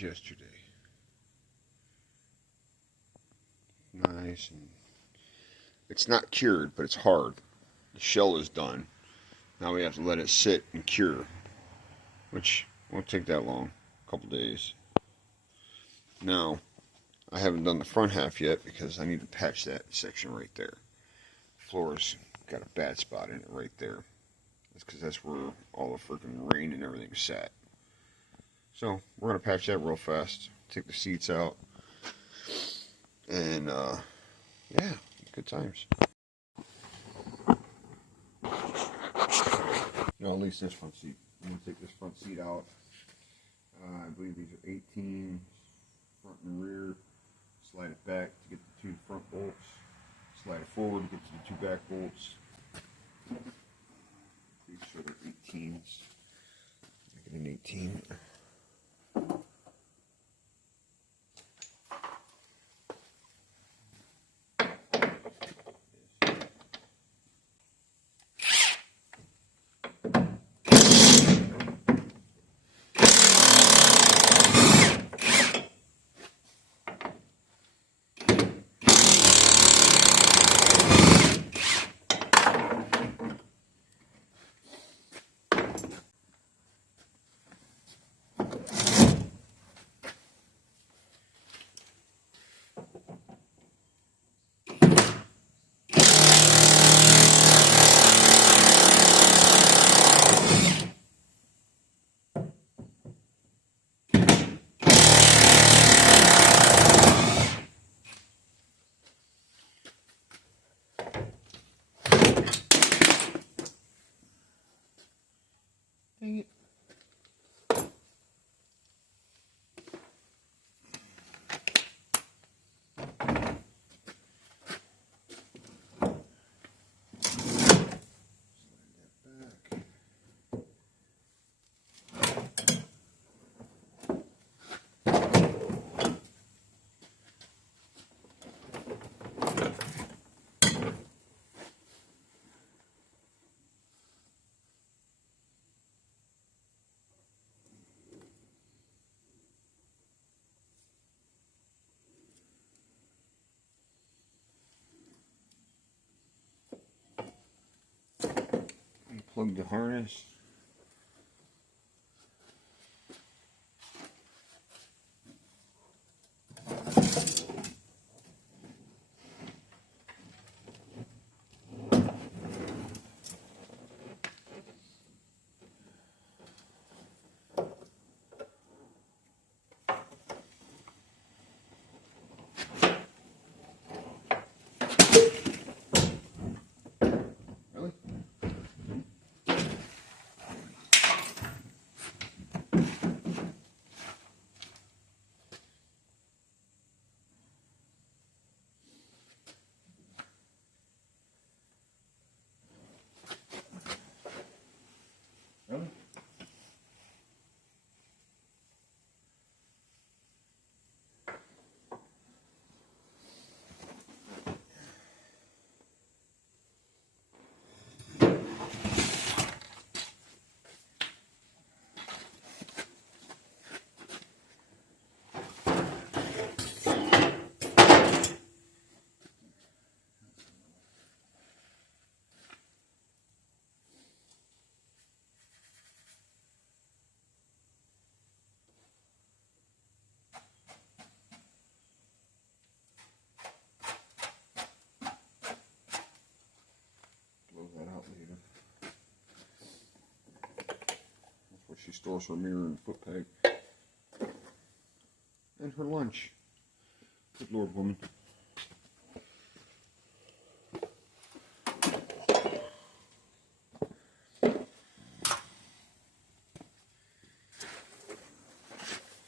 as yesterday. Nice, and it's not cured, but it's hard. The shell is done. Now we have to let it sit and cure, which won't take that long, a couple days. Now, I haven't done the front half yet because I need to patch that section right there. The floor's got a bad spot in it right there. That's because that's where all the freaking rain and everything sat. So we're going to patch that real fast, take the seats out, and yeah, good times. No, at least this front seat. I'm going to take this front seat out. I believe these are 18, front and rear. Slide it back to get the 2 front bolts. Slide it forward to get to the 2 back bolts. Pretty sure they're 18s. Make it an 18. Dang it. Plug the harness. Really? That out later. That's where she stores her mirror and foot peg. And her lunch. Good Lord, woman.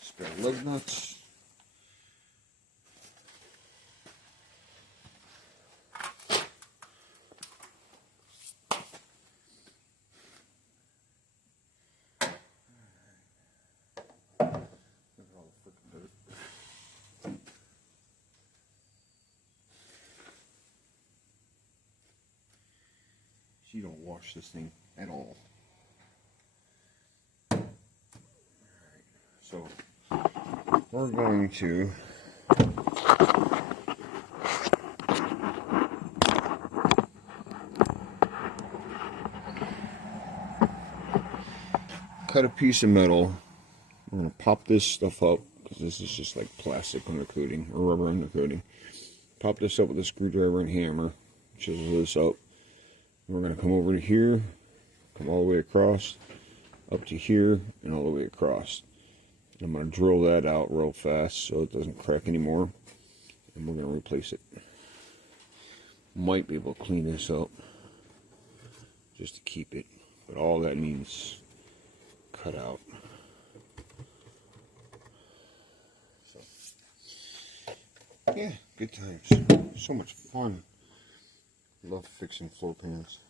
Spare lug nuts. She don't wash this thing at all. Alright, so we're going to cut a piece of metal. We're going to pop this stuff up, because this is just like plastic undercoating or rubber undercoating. Pop this up with a screwdriver and hammer, chisel this up. And we're going to come over to here, come all the way across, up to here, and all the way across. I'm going to drill that out real fast so it doesn't crack anymore, and we're going to replace it. Might be able to clean this up just to keep it, but all that needs cut out. So, yeah, good times. So much fun. Love fixing floor pans.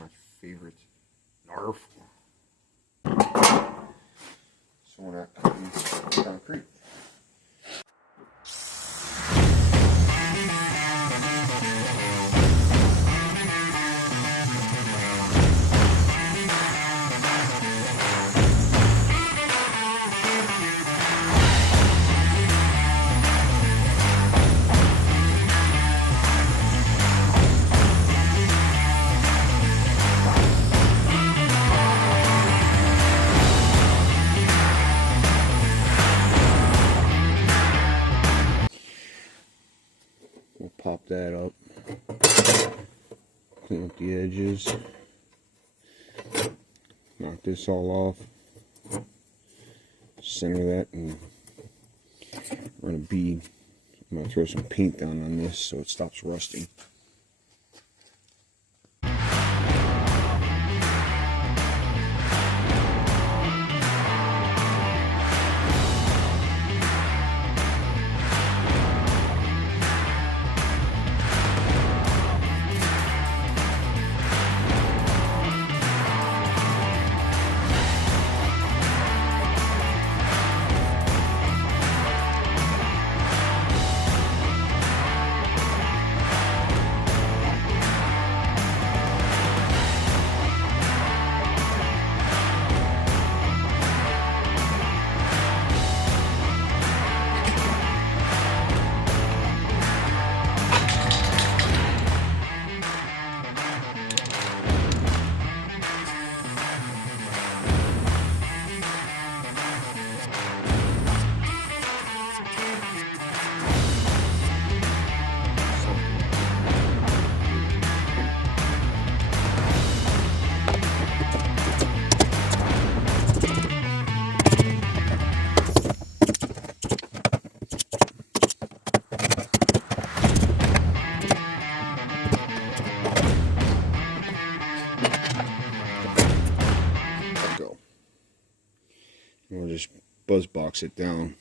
My favorite. Narf. So we're not cutting concrete. Pop that up, clean up the edges, knock this all off, center that, and run a bead. I'm going to throw some paint down on this so it stops rusting. We'll just buzz box it down.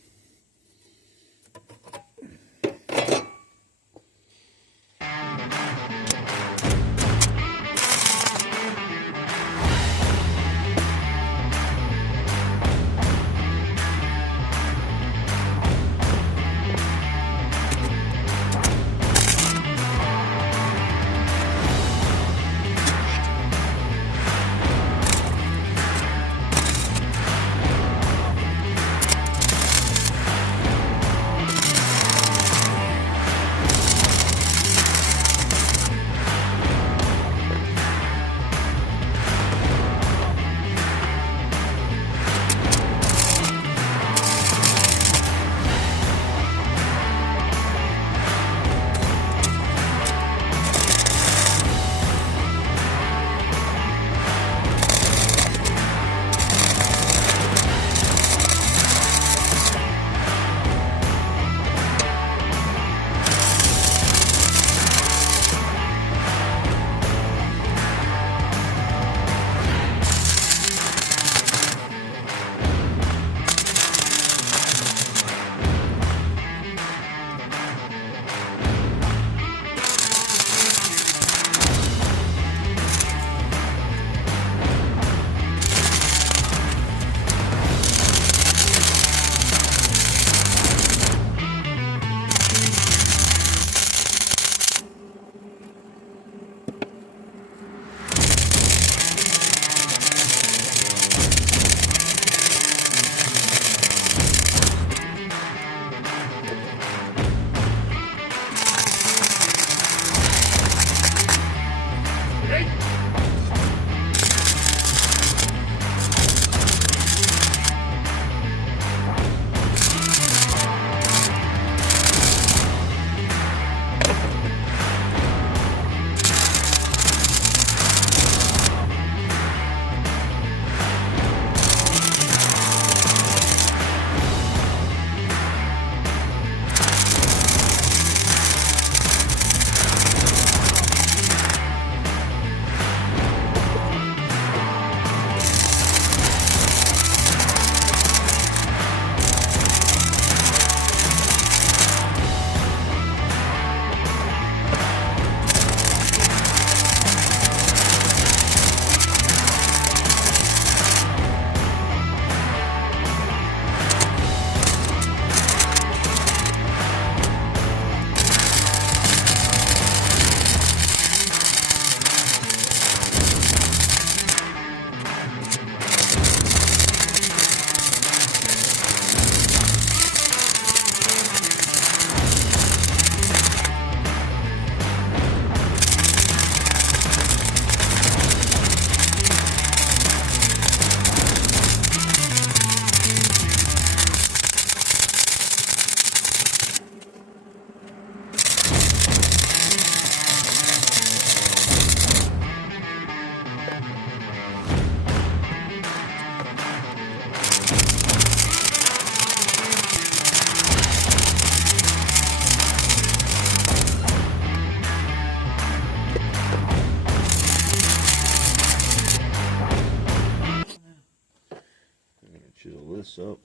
this up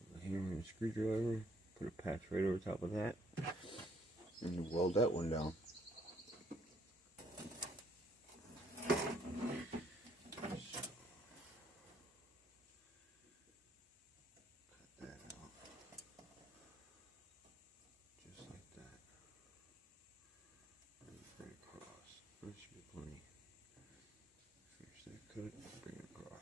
with a hammer and a screwdriver, put a patch right over top of that, and weld that one down. Bring it across.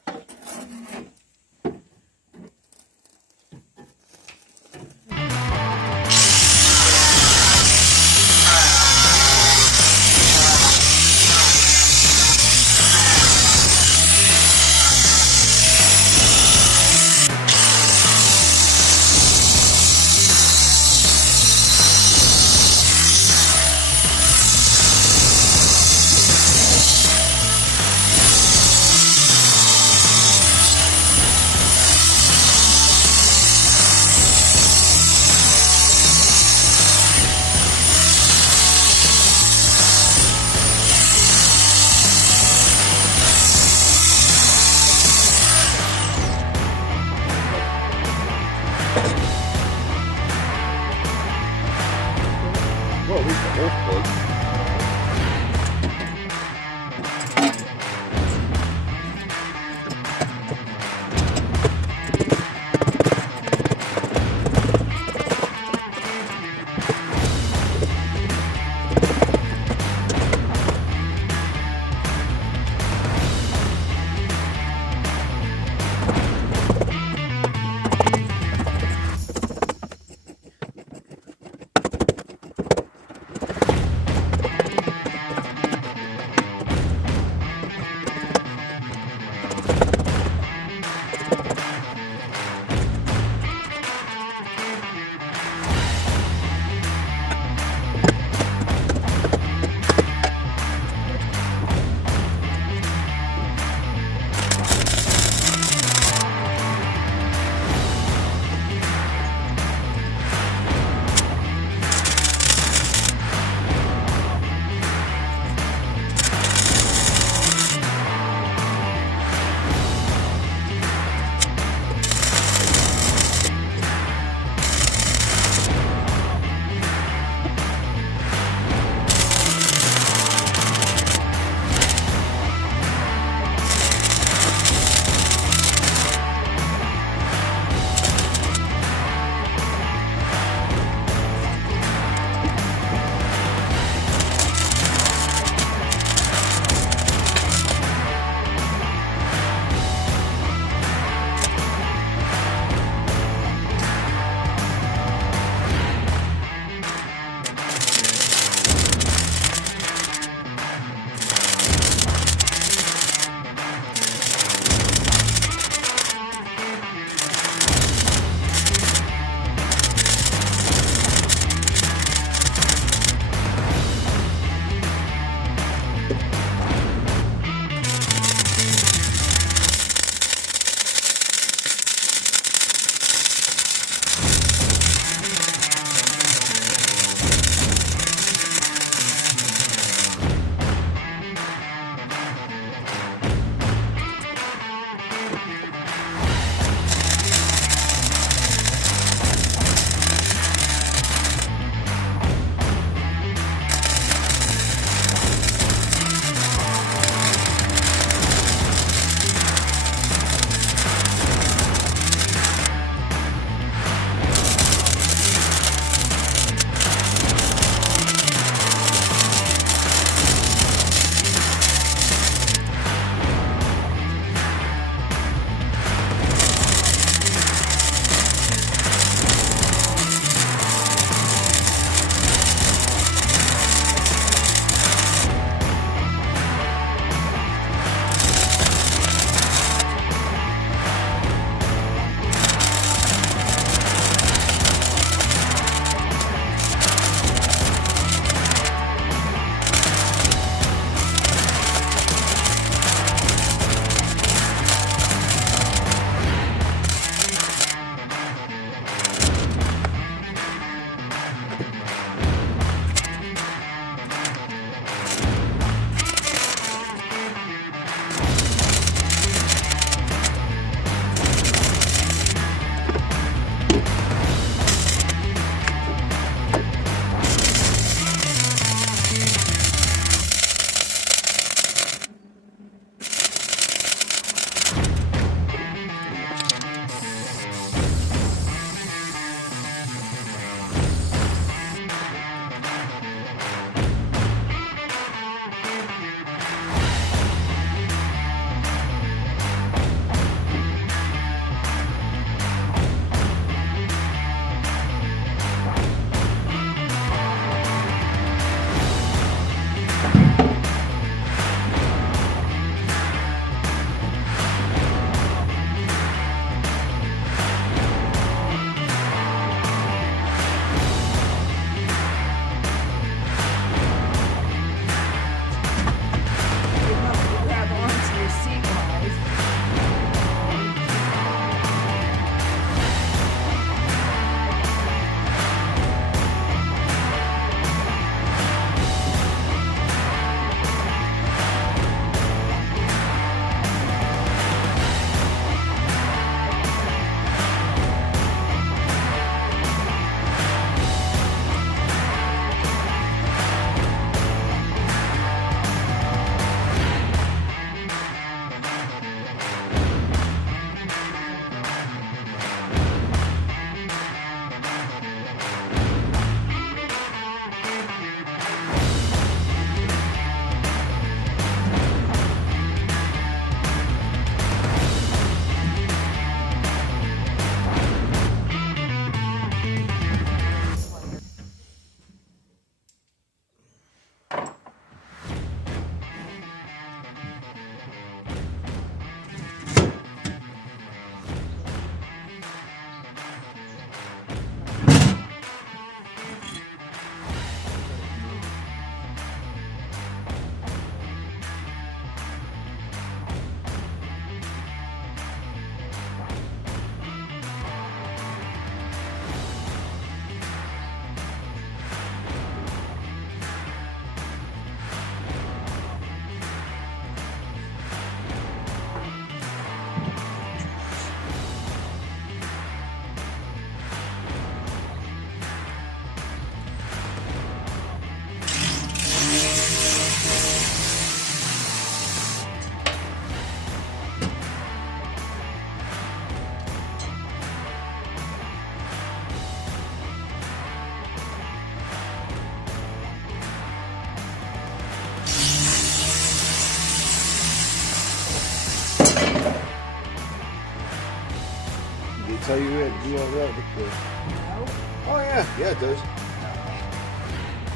tell you we had to do all that. No. Oh yeah, yeah it does.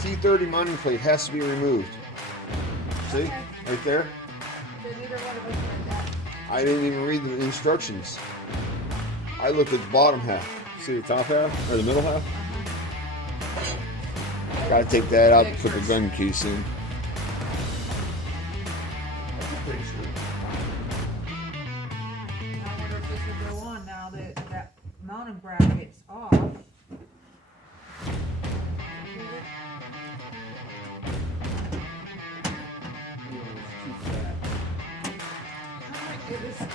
T30 mounting plate has to be removed. See? Okay. Right there? Then neither one of us read that. I didn't even read the instructions. I looked at the bottom half. See the top half? Or the middle half? Gotta take that out and put the gun case in. That's a big screw. I wonder if this will go on now that that mounting bracket's off. It was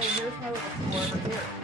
here's my little score over here.